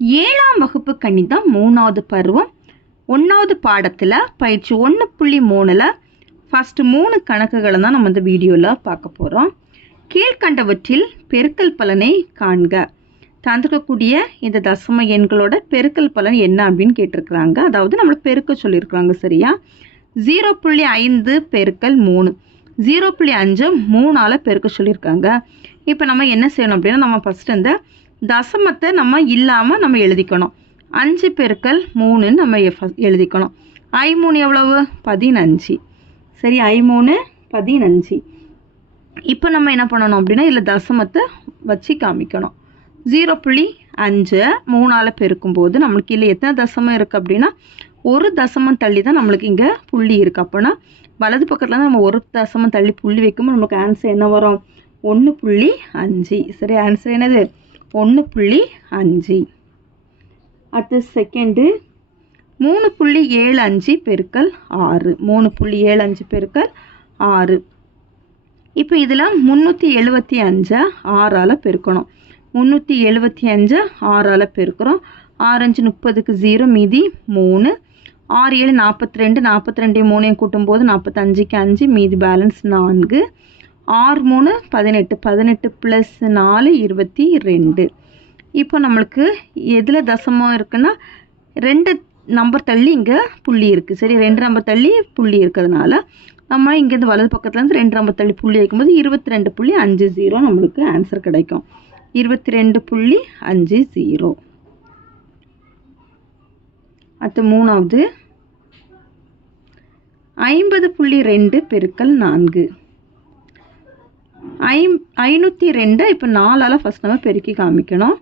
ஏழாம் வகுப்பு கணிதம் மூணாவது பருவம் ஒன்றாவது பாடத்தில் பயிற்சி ஒன்று புள்ளி மூணில் ஃபஸ்ட்டு மூணு கணக்குகளை தான் நம்ம இந்த வீடியோவில் பார்க்க போகிறோம் கீழ்கண்டவற்றில் பெருக்கல் பலனை காண்க. தந்திருக்கக்கூடிய இந்த தசம எண்களோட பெருக்கல் பலன் என்ன அப்படின்னு கேட்டிருக்கிறாங்க. அதாவது நம்மளை பெருக்க சொல்லியிருக்கிறாங்க சரியா? ஜீரோ புள்ளி ஐந்து பெருக்கல் மூணு. ஜீரோ புள்ளி அஞ்சு மூணால் பெருக்க சொல்லியிருக்காங்க. இப்போ நம்ம என்ன செய்யணும் அப்படின்னா நம்ம ஃபஸ்ட்டு இந்த தசமத்தை நம்ம இல்லாமல் நம்ம எழுதிக்கணும். அஞ்சு பெருக்கல் மூணுன்னு நம்ம எழுதிக்கணும். ஐ மூணு எவ்வளவு? பதினஞ்சு. சரி ஐ மூணு பதினஞ்சு. இப்போ நம்ம என்ன பண்ணணும் அப்படின்னா இதில் தசமத்தை வச்சு காமிக்கணும். ஜீரோ புள்ளி அஞ்சு மூணால் பெருக்கும்போது நம்மளுக்கு இல்லை எத்தனை தசமம் இருக்குது அப்படின்னா ஒரு தசமம் தள்ளி தான் நம்மளுக்கு இங்கே புள்ளி இருக்குது அப்போனா வலது பக்கத்தில் நம்ம ஒரு தசமம் தள்ளி புள்ளி வைக்கும்போது நமக்கு ஆன்சர் என்ன வரும்? ஒன்று புள்ளி அஞ்சு. சரி ஆன்சர் என்னது? ஒன்று புள்ளி அஞ்சு. அடுத்து செகண்டு மூணு புள்ளி ஏழு அஞ்சு பெருக்கல் ஆறு. மூணு புள்ளி ஏழு அஞ்சு பெருக்கல் ஆறு. இப்போ இதில் முந்நூற்றி எழுபத்தி அஞ்சை ஆறால் பெருக்கணும். முந்நூற்றி எழுபத்தி அஞ்சை ஆறால் பெருக்கிறோம். ஆறஞ்சு முப்பதுக்கு ஜீரோ மீதி மூணு. ஆறு ஏழு நாற்பத்தி ரெண்டு நாற்பத்தி ரெண்டு மூணையும் கூட்டும்போது நாற்பத்தஞ்சுக்கு அஞ்சு மீதி பேலன்ஸ் நான்கு. ஆறு மூணு பதினெட்டு பதினெட்டு ப்ளஸ் நாலு இருபத்தி ரெண்டு. இப்போ நம்மளுக்கு எதில் தசமம் இருக்குன்னா ரெண்டு நம்பர் தள்ளி இங்கே புள்ளி இருக்குது சரி ரெண்டு நம்பர் தள்ளி புள்ளி இருக்கிறதுனால நம்ம இங்கேருந்து வலது பக்கத்துலேருந்து ரெண்டு நம்பர் தள்ளி புள்ளி வைக்கும்போது இருபத்தி ரெண்டு புள்ளி அஞ்சு ஜீரோ நம்மளுக்கு ஆன்சர் கிடைக்கும். இருபத்தி ரெண்டு புள்ளி அஞ்சு ஜீரோ அடுத்து மூணாவது. ஐம்பது புள்ளி ரெண்டு பெருக்கல் நான்கு. ஐ ஐநூற்றி ரெண்டை இப்போ நாலால் ஃபஸ்ட் நம்ம பெருக்கி காமிக்கணும்.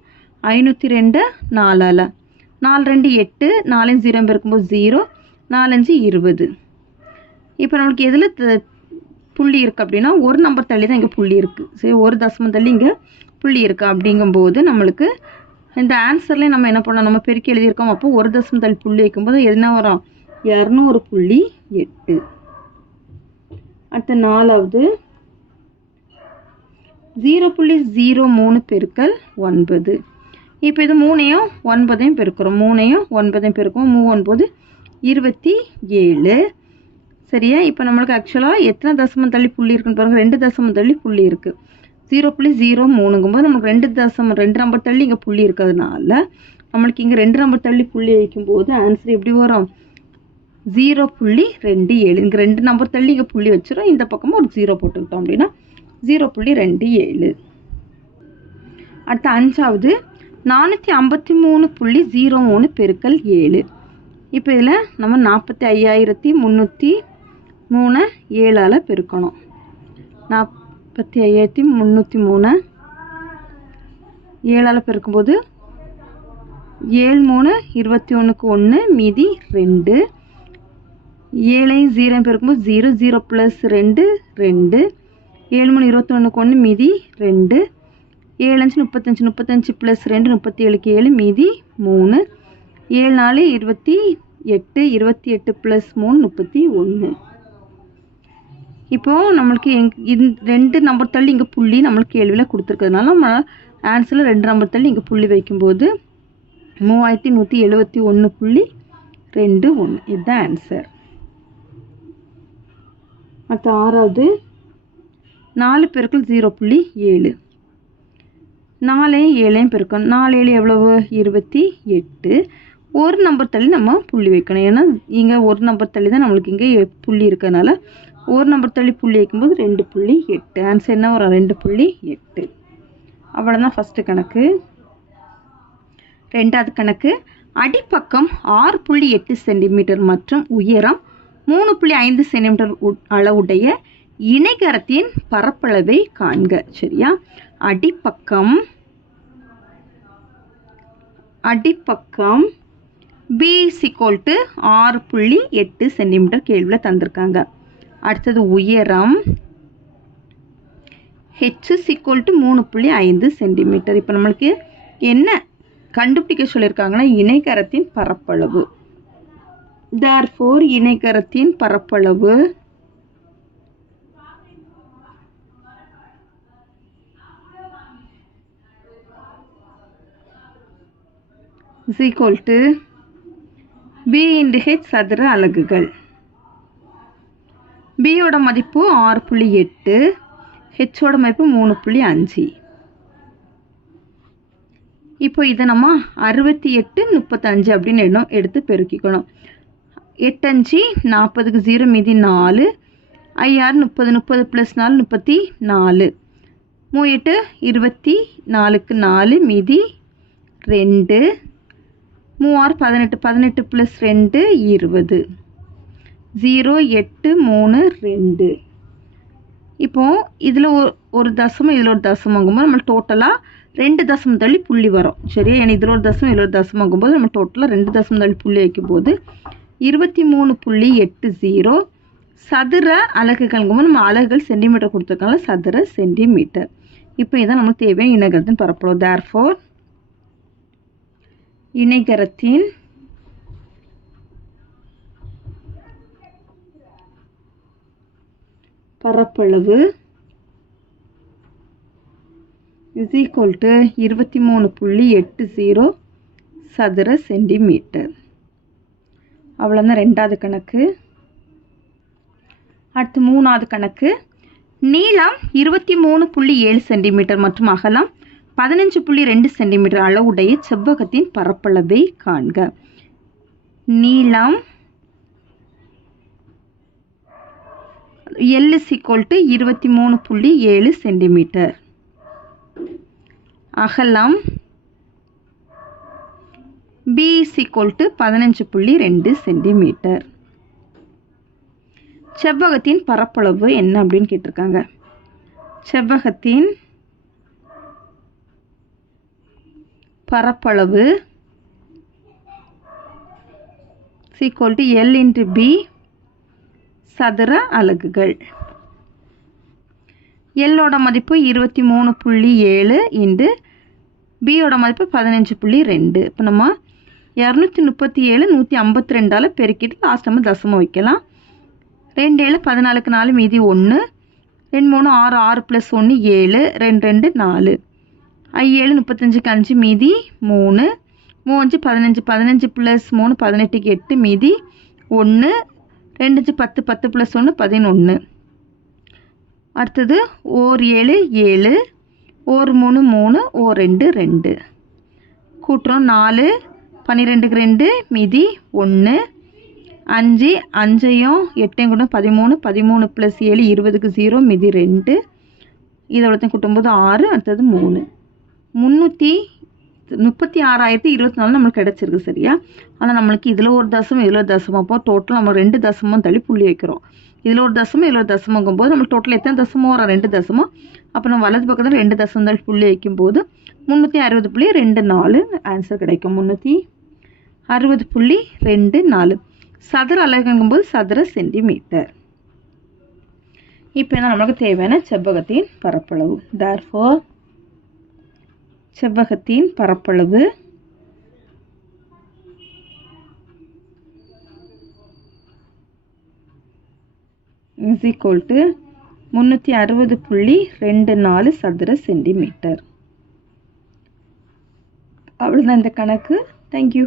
ஐநூற்றி ரெண்டு நாலால். நாலு ரெண்டு எட்டு நாலஞ்சு ஜீரோ பெருக்கும்போது ஜீரோ நாலஞ்சு இருபது. இப்போ நம்மளுக்கு எதில் த- புள்ளி இருக்குது அப்படின்னா ஒரு நம்பர் தள்ளி தான் இங்கே புள்ளி இருக்குது சரி ஒரு தசமம் தள்ளி இங்கே புள்ளி இருக்குது அப்படிங்கும்போது நம்மளுக்கு இந்த ஆன்சர்லேயே நம்ம என்ன பண்ணோம் நம்ம பெருக்கி எழுதியிருக்கோம். அப்போ ஒரு தசமம் தள்ளி புள்ளி வைக்கும்போது என்ன வரும்? இரநூறு புள்ளி எட்டு. அடுத்த நாலாவது ஜீரோ புள்ளி ஜீரோ மூணு பெருக்கல் ஒன்பது. இப்போ இது மூணையும் ஒன்பதையும் பெருக்கிறோம். மூணையும் ஒன்பதையும் பெருக்கும் மூ ஒன்பது இருபத்தி ஏழு. சரியா? இப்போ நம்மளுக்கு ஆக்சுவலாக எத்தனை தசமம் தள்ளி புள்ளி இருக்குன்னு பாருங்கள் ரெண்டு தசமம் தள்ளி புள்ளி இருக்குது ஜீரோ புள்ளி ஜீரோ மூணுங்கும்போது நமக்கு ரெண்டு தசமம் ரெண்டு நம்பர் தள்ளி இங்கே புள்ளி இருக்கிறதுனால நம்மளுக்கு இங்கே ரெண்டு நம்பர் தள்ளி புள்ளி வைக்கும்போது ஆன்சர் எப்படி வரும்? ஜீரோ புள்ளி ரெண்டு ஏழு. இங்கே ரெண்டு நம்பர் தள்ளி இங்கே புள்ளி வச்சிடும் இந்த பக்கமும் ஒரு ஜீரோ போட்டுக்கிட்டோம் அப்படின்னா ஜீரோ புள்ளி ரெண்டு ஏழு. அடுத்த அஞ்சாவது நானூற்றி ஐம்பத்தி மூணு புள்ளி ஜீரோ மூணு பெருக்கல் ஏழு. இப்போ இதில் நம்ம நாற்பத்தி ஐயாயிரத்தி முந்நூற்றி மூணு ஏழால் பெருக்கணும். நாற்பத்தி ஐயாயிரத்தி முந்நூற்றி மூணு ஏழால் பெருக்கும்போது ஏழு மூணு இருபத்தி ஒன்றுக்கு ஒன்று மீதி ரெண்டு. ஏழையும் ஜீரோ பெருக்கும்போது ஜீரோ ஜீரோ ப்ளஸ் ரெண்டு ரெண்டு. ஏழு மூணு இருபத்தொன்றுக்கு ஒன்று மீதி ரெண்டு. ஏழு அஞ்சு முப்பத்தஞ்சு முப்பத்தஞ்சு ப்ளஸ் ரெண்டு முப்பத்தி ஏழுக்கு ஏழு மீதி மூணு. ஏழு நாலு இருபத்தி எட்டு இருபத்தி எட்டு ப்ளஸ் மூணு முப்பத்தி ஒன்று இப்போது நம்மளுக்கு எங் இந் ரெண்டு நம்பர் தள்ளி இங்கே புள்ளி நம்மளுக்கு கேள்வியில் கொடுத்துருக்கிறதுனால நம்ம ஆன்சரில் ரெண்டு நம்பர் தள்ளி இங்கே புள்ளி வைக்கும்போது மூவாயிரத்தி நூற்றி எழுபத்தி ஒன்று புள்ளி ரெண்டு ஒன்று இதுதான் ஆன்சர் அடுத்த ஆறாவது நாலு பெருக்கள் ஜீரோ புள்ளி ஏழு. நாலையும் ஏழையும் பெருக்கணும். நாலு ஏழு எவ்வளவு? இருபத்தி எட்டு. ஒரு நம்பர் தள்ளி நம்ம புள்ளி வைக்கணும். ஏன்னா இங்கே ஒரு நம்பர் தள்ளி தான் நம்மளுக்கு இங்கே புள்ளி இருக்கிறதுனால ஒரு நம்பர் தள்ளி புள்ளி வைக்கும்போது ரெண்டு புள்ளி எட்டு. ஆன்சர் என்ன வரும்? ரெண்டு புள்ளி எட்டு. அவ்வளோதான் ஃபஸ்ட்டு கணக்கு. ரெண்டாவது கணக்கு அடிப்பக்கம் ஆறு புள்ளி எட்டு சென்டிமீட்டர் மற்றும் உயரம் மூணு புள்ளி ஐந்து சென்டிமீட்டர் உ- அளவுடைய இணைகரத்தின் பரப்பளவை காண்க சரியா? அடிப்பக்கம் அடிப்பக்கம் பி சிக்கோல் டு ஆறு புள்ளி எட்டு சென்டிமீட்டர் கேள்வியில் தந்திருக்காங்க. அடுத்தது உயரம் ஹெச் சிக்கோல் டு மூணு புள்ளி ஐந்து சென்டிமீட்டர் இப்போ நம்மளுக்கு என்ன கண்டுபிடிக்க சொல்லியிருக்காங்கன்னா இணைகரத்தின் பரப்பளவு. தேர்ஃபோர் இணைகரத்தின் பரப்பளவு is equal to B into H சதுர அலகுகள். பியோட மதிப்பு ஆறு புள்ளி எட்டு ஹெச்சோட மதிப்பு மூணு புள்ளி அஞ்சு. இப்போ இதை நம்ம அறுபத்தி எட்டு முப்பத்தஞ்சு அப்படின்னு எண்ணம் எடுத்து பெருக்கிக்கணும். எட்டஞ்சு நாற்பதுக்கு ஜீரோ மீதி நாலு. ஐயாறு முப்பது முப்பது ப்ளஸ் நாலு முப்பத்தி நாலு. மூ எட்டு இருபத்தி நாலுக்கு நாலு மீதி ரெண்டு. மூவாறு பதினெட்டு பதினெட்டு ப்ளஸ் ரெண்டு இருபது. ஜீரோ எட்டு மூணு ரெண்டு. இப்போது இதில் ஒரு ஒரு தசமம் இதில் ஒரு தசமங்கும்போது நம்ம டோட்டலாக ரெண்டு தசமம் தள்ளி புள்ளி வரும். சரியா? ஏன்னா இதில் ஒரு தசமம் இதில் ஒரு தசமங்கும்போது நம்ம டோட்டலாக ரெண்டு தசமம் தள்ளி புள்ளி வைக்கும்போது இருபத்தி மூணு புள்ளி எட்டு ஜீரோ சதுர அலகுகள்ங்கும்போது நம்ம அலகுகள் சென்டிமீட்டர் கொடுத்துருக்காங்க. சதுர சென்டிமீட்டர் இப்போ இதான் நம்மளுக்கு தேவையான இணைகரத்தின் பரப்பளவு தேர்ஃபோர் இணைகரத்தின் பரப்பளவு இஸ் ஈக்குவல் டு இருபத்தி மூணு புள்ளி எட்டு ஜீரோ சதுர சென்டிமீட்டர் அவ்வளோதான் ரெண்டாவது கணக்கு. அடுத்து மூணாவது கணக்கு. நீளம் இருபத்தி மூணு புள்ளி ஏழு சென்டிமீட்டர் மற்றும் அகலம். பதினஞ்சு புள்ளி ரெண்டு சென்டிமீட்டர் அளவுடைய செவ்வகத்தின் பரப்பளவை காண்க. நீளம் எல் இஸ் ஈக்குவல் டு இருபத்தி மூணு புள்ளி ஏழு சென்டிமீட்டர். அகலம் பி இஸ் ஈக்குவல் டு பதினஞ்சு புள்ளி ரெண்டு சென்டிமீட்டர். செவ்வகத்தின் பரப்பளவு என்ன அப்படின்னு கேட்டிருக்காங்க? செவ்வகத்தின் பரப்பளவு is equal to L into B சதுர அலகுகள். எல்லோட மதிப்பு இருபத்தி மூணு புள்ளி ஏழு இன்ட்டு பியோட மதிப்பு பதினஞ்சு புள்ளி ரெண்டு. இப்போ நம்ம இரநூத்தி முப்பத்தி ஏழு நூற்றி ஐம்பத்தி ரெண்டால் பெருக்கிட்டு லாஸ்ட் நம்ம தசமம் வைக்கலாம். ரெண்டு ஏழு பதினாலுக்கு நாலு மீதி ஒன்று ரெண்டு மூணு ஆறு ஆறு ப்ளஸ் ஒன்று ஏழு. ரெண்டு ரெண்டு நாலு. ஏழு முப்பத்தஞ்சுக்கு அஞ்சு மீதி மூணு. மூவஞ்சு பதினஞ்சு பதினஞ்சு ப்ளஸ் மூணு பதினெட்டுக்கு எட்டு மீதி. ஒன்று ரெண்டஞ்சு பத்து பத்து ப்ளஸ் ஒன்று பதினொன்று அடுத்தது ஓர் ஏழு ஏழு. ஓர் மூணு மூணு ஓர் ரெண்டு ரெண்டு. கூட்டுறோம் நாலு பன்னிரெண்டுக்கு ரெண்டு மீதி ஒன்று. அஞ்சு அஞ்சையும் எட்டையும் கூட பதிமூணு பதிமூணு ப்ளஸ் ஏழு இருபதுக்கு ஜீரோ மீதி ரெண்டு. இதோடத்தையும் கூட்டும்போது ஆறு அடுத்தது மூணு. முந்நூற்றி முப்பத்தி ஆறாயிரத்தி இருபத்தி நாலு நம்மளுக்கு கிடச்சிருக்கு சரியா? ஆனால் நம்மளுக்கு இதில் ஒரு தசமம் இதில் ஒரு தசமம். அப்போ டோட்டல் நம்ம ரெண்டு தசமம் தள்ளி புள்ளி வைக்கிறோம். இதில் ஒரு தசமம் இதில் ஒரு தசமங்கும் போது நம்ம டோட்டல் எத்தனை தசமம் வரும்? ரெண்டு தசமம். அப்போ நம்ம வலது பக்கத்தில் ரெண்டு தசமம் தள்ளி புள்ளி வைக்கும்போது முந்நூற்றி அறுபது புள்ளி ரெண்டு நாலு ஆன்சர் கிடைக்கும். முந்நூற்றி அறுபது புள்ளி ரெண்டு நாலு. சதுர அலகுங்கும்போது சதுர சென்டிமீட்டர் இப்போ என்ன நம்மளுக்கு தேவையான செவ்வகத்தின் பரப்பளவு. தேர்ஃபோர் செவ்வகத்தின் பரப்பளவு இஸ் ஈக்குவல் டு முந்நூற்றி அறுபது புள்ளி ரெண்டு நாலு சதுர சென்டிமீட்டர் அவ்வளோதான் இந்த கணக்கு. தேங்க்யூ